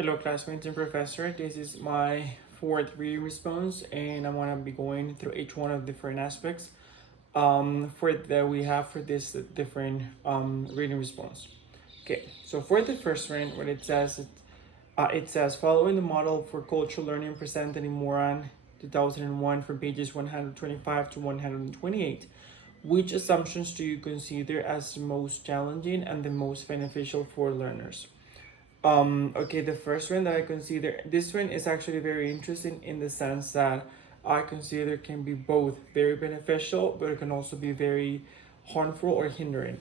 Hello, classmates and professor. This is my fourth reading response, and I'm gonna be going through each one of different aspects for that we have for this different reading response. Okay, so for the first one, what it says following the model for cultural learning presented in Moran 2001 from pages 125 to 128. Which assumptions do you consider as the most challenging and the most beneficial for learners? Okay, the first one that I consider, this one is actually very interesting in the sense that I consider can be both very beneficial, but it can also be very harmful or hindering.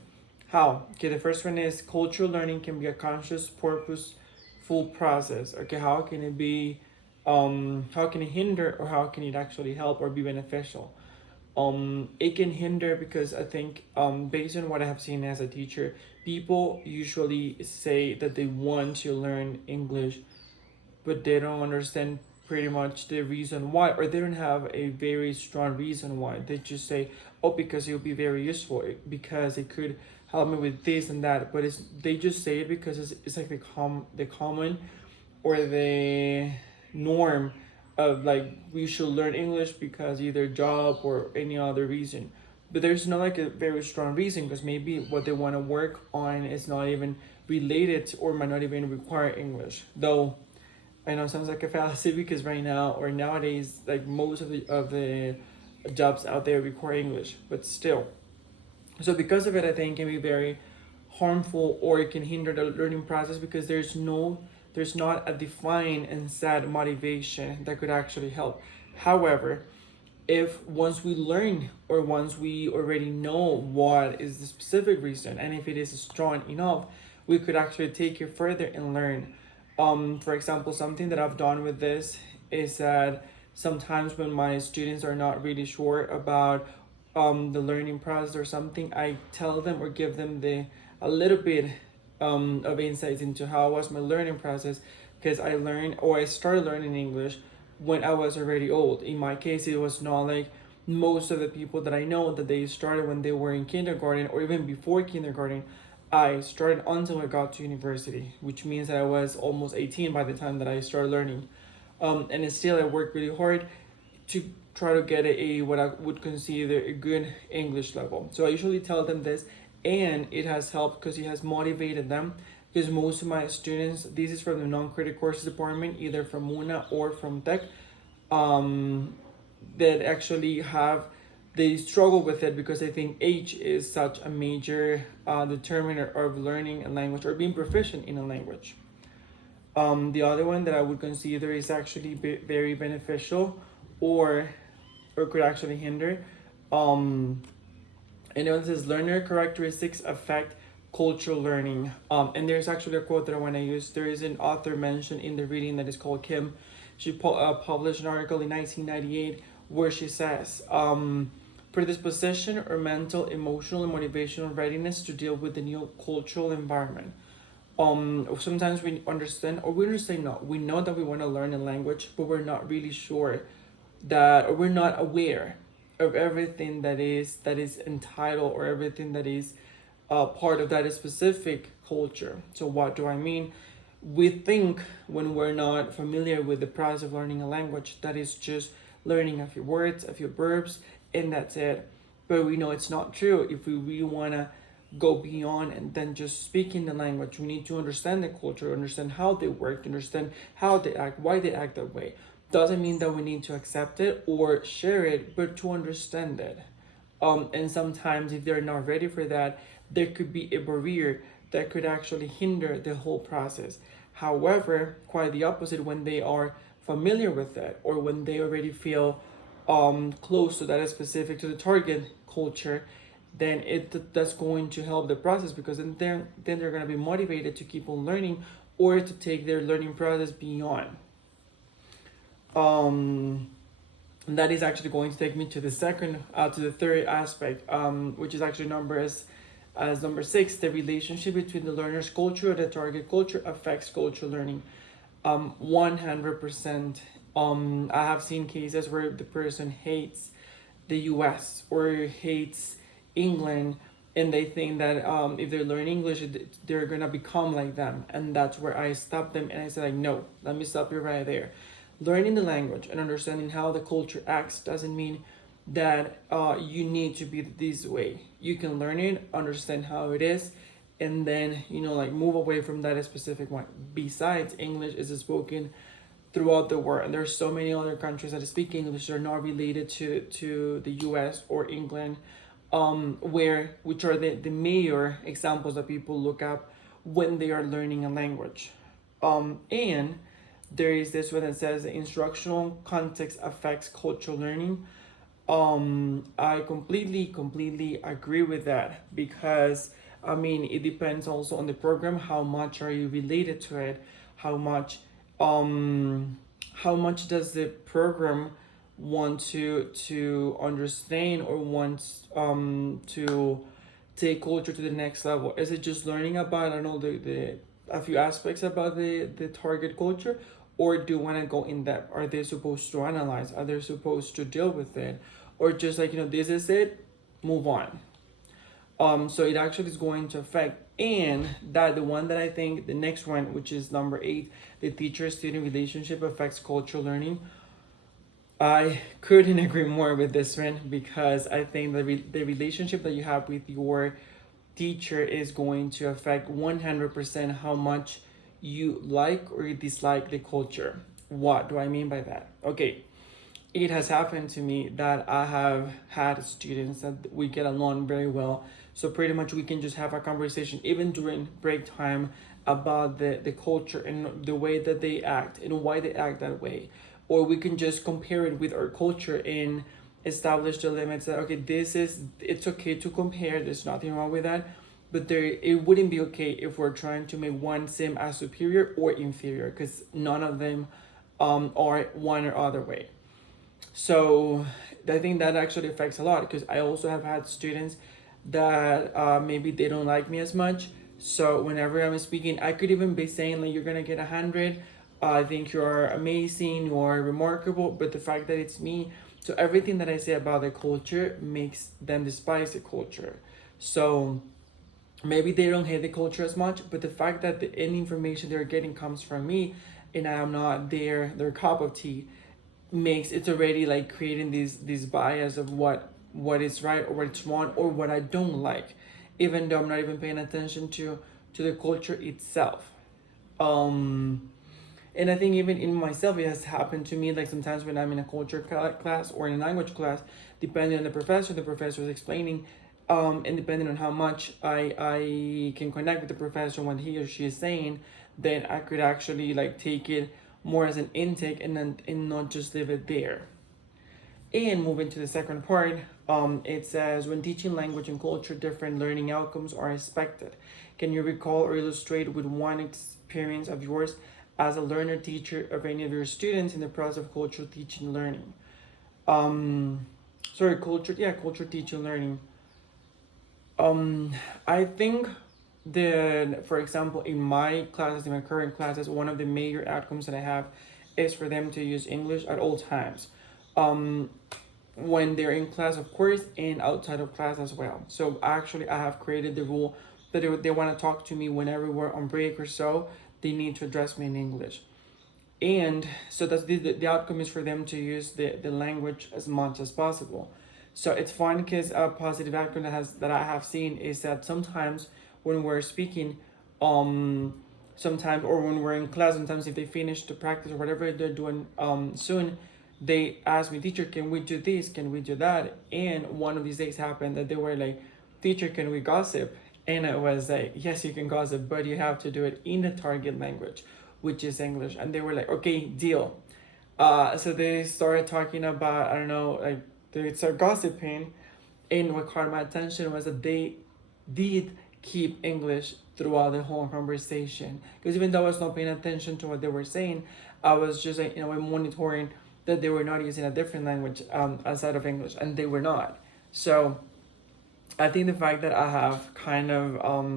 How? Okay, the first one is cultural learning can be a conscious, purposeful process. Okay, how can it be, how can it hinder or how can it actually help or be beneficial? It can hinder because I think based on what I have seen as a teacher, people usually say that they want to learn English, but they don't understand pretty much the reason why, or they don't have a very strong reason why. They just say, oh, because it will be very useful, because it could help me with this and that, but they just say it because it's like the common or the norm of like we should learn English because either job or any other reason. But there's not like a very strong reason because maybe what they want to work on is not even related or might not even require English. Though I know it sounds like a fallacy because right now or nowadays like most of the jobs out there require English, but still. So because of it, I think it can be very harmful or it can hinder the learning process because there's not a defined and set motivation that could actually help. However, if once we learn or once we already know what is the specific reason and if it is strong enough, we could actually take it further and learn. For example, something that I've done with this is that sometimes when my students are not really sure about the learning process or something, I tell them or give them the a little bit of insights into how was my learning process because I learned or I started learning English when I was already old. In my case, it was not like most of the people that I know that they started when they were in kindergarten or even before kindergarten. I started until I got to university, which means that I was almost 18 by the time that I started learning. And still, I worked really hard to try to get a what I would consider a good English level. So I usually tell them this, and it has helped because it has motivated them. Because most of my students, this is from the non-credit courses department, either from MUNA or from Tech, um, that actually have they struggle with it because I think age is such a major determiner of learning a language or being proficient in a language. The other one that I would consider is actually very beneficial or could actually hinder. Um, and it says learner characteristics affect cultural learning. And there's actually a quote that I want to use. There is an author mentioned in the reading that is called Kim. She published an article in 1998 where she says, predisposition or mental, emotional, and motivational readiness to deal with the new cultural environment. Sometimes we understand or we understand not we know that we want to learn a language but we're not really sure that or we're not aware of everything that is entitled or everything that is part of that specific culture. So what do I mean? We think when we're not familiar with the process of learning a language that is just learning a few words, a few verbs, and that's it. But we know it's not true. If we really want to go beyond and then just speaking the language, we need to understand the culture, understand how they work, understand how they act, why they act that way. Doesn't mean that we need to accept it or share it, but to understand it. And sometimes if they're not ready for that, there could be a barrier that could actually hinder the whole process. However, quite the opposite when they are familiar with it or when they already feel close to that specific to the target culture, then that's going to help the process because then they're going to be motivated to keep on learning or to take their learning process beyond. Um, that is actually going to take me to the third aspect, which is actually number as number 6. The relationship between the learner's culture and the target culture affects cultural learning. 100%. I have seen cases where the person hates the U.S. or hates England and they think that if they learn English, they're gonna become like them, and that's where I stopped them and I said like, no, let me stop you right there. Learning the language and understanding how the culture acts doesn't mean that you need to be this way. You can learn it, understand how it is, and then like move away from that specific one. Besides, English is spoken throughout the world, and there's so many other countries that speak English that are not related to the US or England, which are the major examples that people look up when they are learning a language. And there is this one that says the instructional context affects cultural learning. I completely agree with that, because I mean it depends also on the program. How much are you related to it? How much how much does the program want to understand or wants to take culture to the next level? Is it just learning about, I don't know, the a few aspects about the target culture, or do you want to go in depth? Are they supposed to analyze? Are they supposed to deal with it, or just like this is it, move on? So it actually is going to affect. And that the one that I think, the next one, which is number 8, the teacher student relationship affects cultural learning. I couldn't agree more with this one, because I think the relationship that you have with your teacher is going to affect 100% how much you like or you dislike the culture. What do I mean by that? Okay, it has happened to me that I have had students that we get along very well. So pretty much we can just have a conversation even during break time about the culture and the way that they act and why they act that way. Or we can just compare it with our culture and establish the limits that okay, it's okay to compare, there's nothing wrong with that. But it wouldn't be okay if we're trying to make one seem as superior or inferior, because none of them are one or other way. So I think that actually affects a lot, because I also have had students that maybe they don't like me as much. So whenever I'm speaking, I could even be saying like, you're gonna get 100. I think you're amazing, you're remarkable. But the fact that it's me, so everything that I say about the culture makes them despise the culture. So maybe they don't hate the culture as much, but the fact that any information they're getting comes from me, and I am not their cup of tea, makes it's already like creating this bias of what is right or what's wrong or what I don't like, even though I'm not even paying attention to the culture itself. And I think even in myself it has happened to me, like sometimes when I'm in a culture class or in a language class, depending on the professor is explaining, and depending on how much I can connect with the professor when he or she is saying, then I could actually like take it more as an intake and not just leave it there. And moving to the second part, it says when teaching language and culture, different learning outcomes are expected. Can you recall or illustrate with one experience of yours as a learner teacher of any of your students in the process of cultural teaching and learning? Culture teaching learning. I think that, for example, in my classes, in my current classes, one of the major outcomes that I have is for them to use English at all times. When they're in class, of course, and outside of class as well. So actually, I have created the rule that they want to talk to me whenever we're on break or so, they need to address me in English. And so that's the outcome is for them to use the language as much as possible. So it's fun, because a positive outcome that I have seen is that sometimes when we're speaking, sometimes, or when we're in class, sometimes if they finish the practice or whatever they're doing soon, they ask me, teacher, can we do this, can we do that? And one of these days happened that they were like, teacher, can we gossip? And I was like, yes, you can gossip, but you have to do it in the target language, which is English. And they were like, okay, deal. So they started talking about, I don't know, like they started gossiping. And what caught my attention was that they did keep English throughout the whole conversation. Because even though I was not paying attention to what they were saying, I was just like, monitoring that they were not using a different language outside of English, and they were not. So I think the fact that I have kind of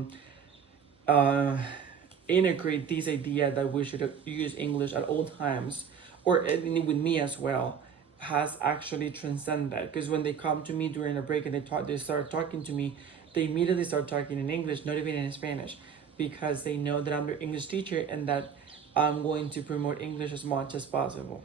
integrate this idea that we should use English at all times, or with me as well, has actually transcended that. Because when they come to me during a break and they start talking to me, they immediately start talking in English, not even in Spanish, because they know that I'm their English teacher and that I'm going to promote English as much as possible.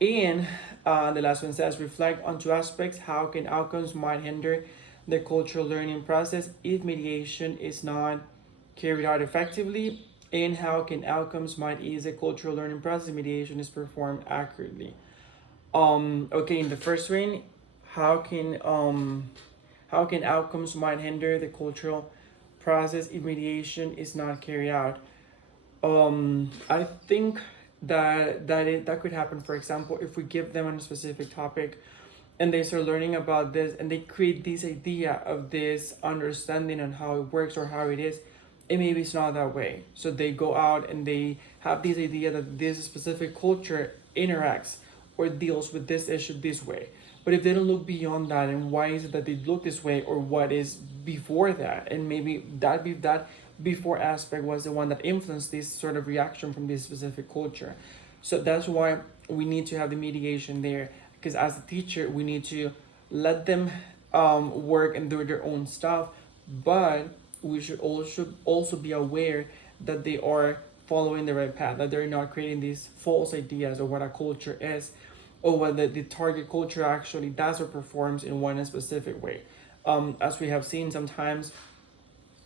And the last one says, reflect on two aspects. How can outcomes might hinder the cultural learning process if mediation is not carried out effectively? And how can outcomes might ease the cultural learning process if mediation is performed accurately? Okay, in the first one, how can um, how can outcomes might hinder the cultural process if mediation is not carried out? I think that could happen. For example, if we give them on a specific topic, and they start learning about this, and they create this idea of this understanding on how it works or how it is, and maybe it's not that way. So they go out and they have this idea that this specific culture interacts or deals with this issue this way. But if they don't look beyond that, and why is it that they look this way, or what is before that, and maybe that before aspect was the one that influenced this sort of reaction from this specific culture. So that's why we need to have the mediation there, because as a teacher we need to let them work and do their own stuff, but we should also be aware that they are following the right path, that they're not creating these false ideas of what a culture is, or what the target culture actually does or performs in one specific way. As we have seen, sometimes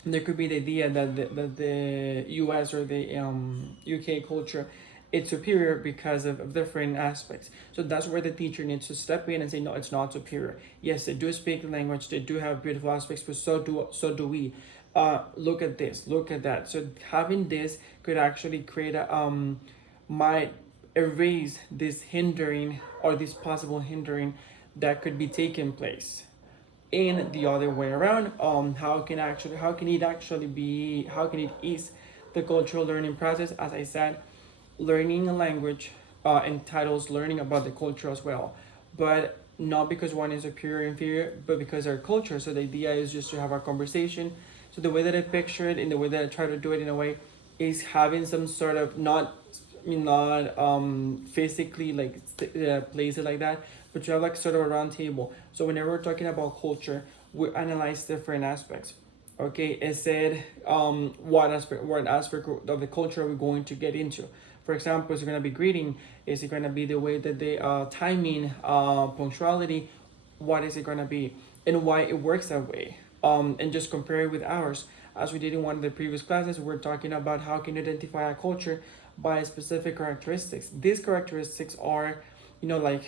there could be the idea that the US or the UK culture it's superior because of different aspects. So that's where the teacher needs to step in and say, no, it's not superior. Yes, they do speak the language, they do have beautiful aspects, but so do we. Look at this, look at that. So having this could actually create might erase this hindering or this possible hindering that could be taking place. And the other way around, how can it ease the cultural learning process? As I said, learning a language entitles learning about the culture as well, but not because one is superior or inferior, but because they're culture. So the idea is just to have a conversation. So the way that I picture it and the way that I try to do it in a way is having some sort of not physically like place it like that, but you have like sort of a round table. So whenever we're talking about culture, we analyze different aspects. Okay, it said what aspect of the culture are we going to get into? For example, is it going to be greeting? Is it going to be the way that they timing, punctuality? What is it going to be, and why it works that way? And just compare it with ours. As we did in one of the previous classes, we're talking about how can you identify a culture by specific characteristics. These characteristics are, like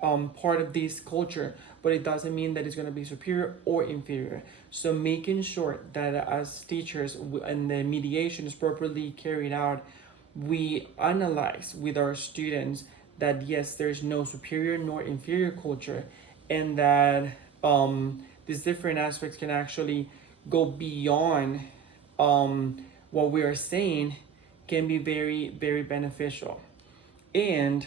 part of this culture, but it doesn't mean that it's going to be superior or inferior. So making sure that as teachers and the mediation is properly carried out, we analyze with our students that yes, there's no superior nor inferior culture, and that these different aspects can actually go beyond what we are saying, can be very, very beneficial. And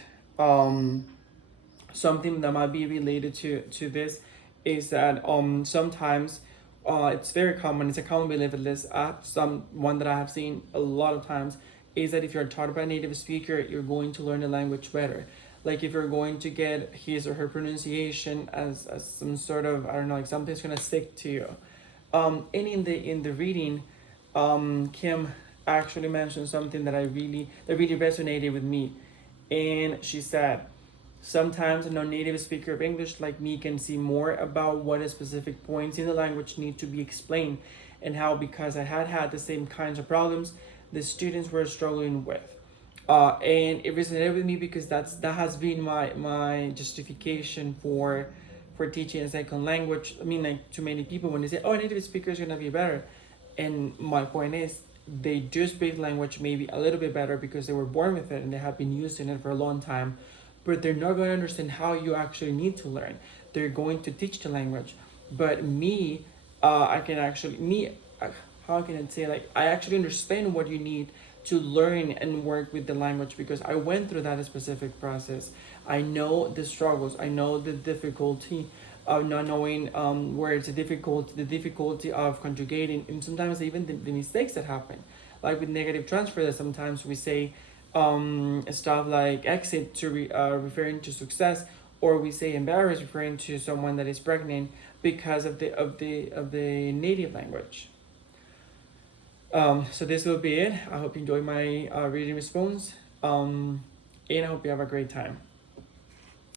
something that might be related to this is that sometimes it's very common, it's a common belief, at least one that I have seen a lot of times, is that if you're taught by a native speaker, you're going to learn the language better. Like if you're going to get his or her pronunciation as some sort of, I don't know, like something's gonna stick to you. And in the reading, Kim actually mentioned something that really resonated with me. And she said, sometimes a non-native speaker of English like me can see more about what a specific points in the language need to be explained, and how, because I had the same kinds of problems the students were struggling with. And it resonated with me because that has been my justification for teaching a second language. I mean, like, to many people, when they say, oh, a native speaker is gonna be better, and my point is, they do speak language maybe a little bit better because they were born with it and they have been using it for a long time, but they're not going to understand how you actually need to learn. They're going to teach the language, but me, how can I say, like, I actually understand what you need to learn and work with the language because I went through that specific process. I know the struggles, I know the difficulty of not knowing words, the difficulty of conjugating, and sometimes even the mistakes that happen. Like with negative transfer, that sometimes we say stuff like exit to referring to success, or we say embarrassed referring to someone that is pregnant, because of the native language. So this will be it. I hope you enjoy my reading response, and I hope you have a great time.